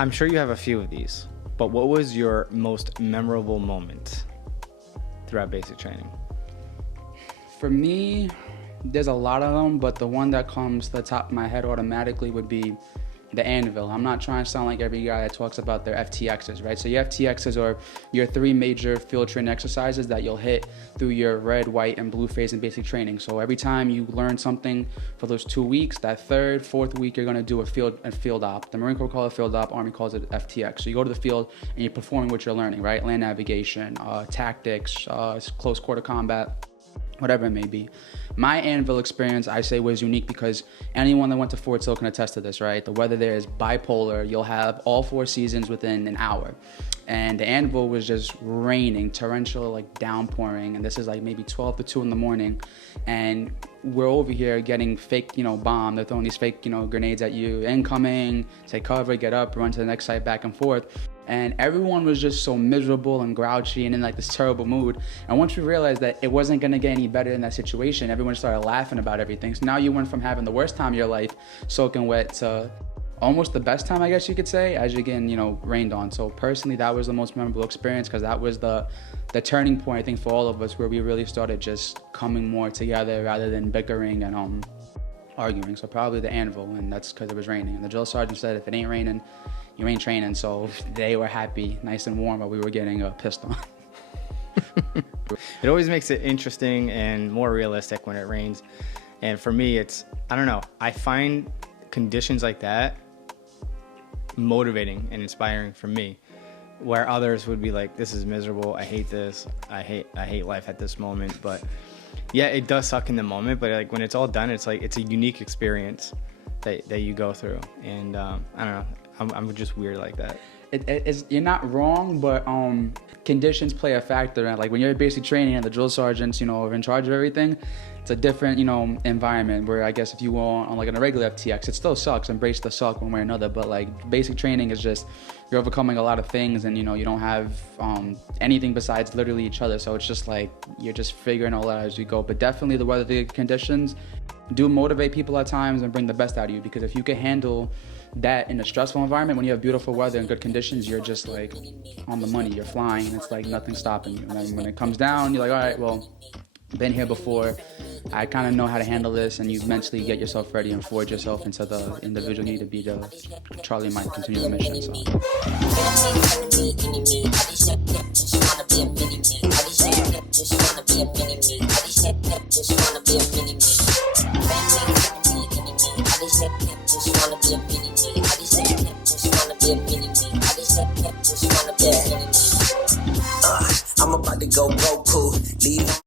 I'm sure you have a few of these, but what was your most memorable moment throughout basic training? For me, there's a lot of them, but the one that comes to the top of my head automatically would be the anvil. I'm not trying to sound like every guy that talks about their FTXs, right? So your FTXs are your 3 major field training exercises that you'll hit through your red, white, and blue phase in basic training. So every time you learn something for those 2 weeks, that 3rd, 4th week, you're gonna do a field op. The Marine Corps calls it field op, Army calls it FTX. So you go to the field and you're performing what you're learning, right? Land navigation, tactics, close quarter combat, whatever it may be. My anvil experience, I say, was unique because anyone that went to Fort Sill can attest to this, right? The weather there is bipolar. You'll have all 4 seasons within an hour. And the anvil was just raining, torrential, like downpouring. And this is like maybe 12 to 2 in the morning. And we're over here getting fake, bomb. They're throwing these fake, grenades at you. Incoming, take cover, get up, run to the next site, back and forth. And everyone was just so miserable and grouchy and in like this terrible mood. And once we realized that it wasn't gonna get any better in that situation, everyone started laughing about everything. So now you went from having the worst time of your life, soaking wet, to almost the best time, I guess you could say, as you get, rained on. So personally, that was the most memorable experience because that was the turning point, I think, for all of us, where we really started just coming more together rather than bickering and arguing. So probably the anvil, and that's because it was raining. And the drill sergeant said, if it ain't raining, you ain't training. So they were happy, nice and warm, but we were getting pissed on. It always makes it interesting and more realistic when it rains. And for me, I don't know, I find conditions like that motivating and inspiring for me, where others would be like, this is miserable, I hate this, I hate life at this moment. But yeah, it does suck in the moment, but like when it's all done, it's like, it's a unique experience that you go through. And I don't know, I'm just weird like that. You're not wrong, but conditions play a factor. And like when you're basic training and the drill sergeants, are in charge of everything, it's a different, environment where I guess if you go on like a regular FTX, it still sucks. Embrace the suck one way or another. But like basic training is just, you're overcoming a lot of things and, you don't have anything besides literally each other. So it's just like, you're just figuring it all out as you go. But definitely the weather conditions do motivate people at times and bring the best out of you, because if you can handle that in a stressful environment, when you have beautiful weather and good conditions, you're just like on the money, you're flying, and it's like nothing's stopping you. And then when it comes down, you're like, all right, well, been here before, I kind of know how to handle this, and you mentally get yourself ready and forge yourself into the individual you need to be to Charlie might continue the mission. I'm about to go Goku, leave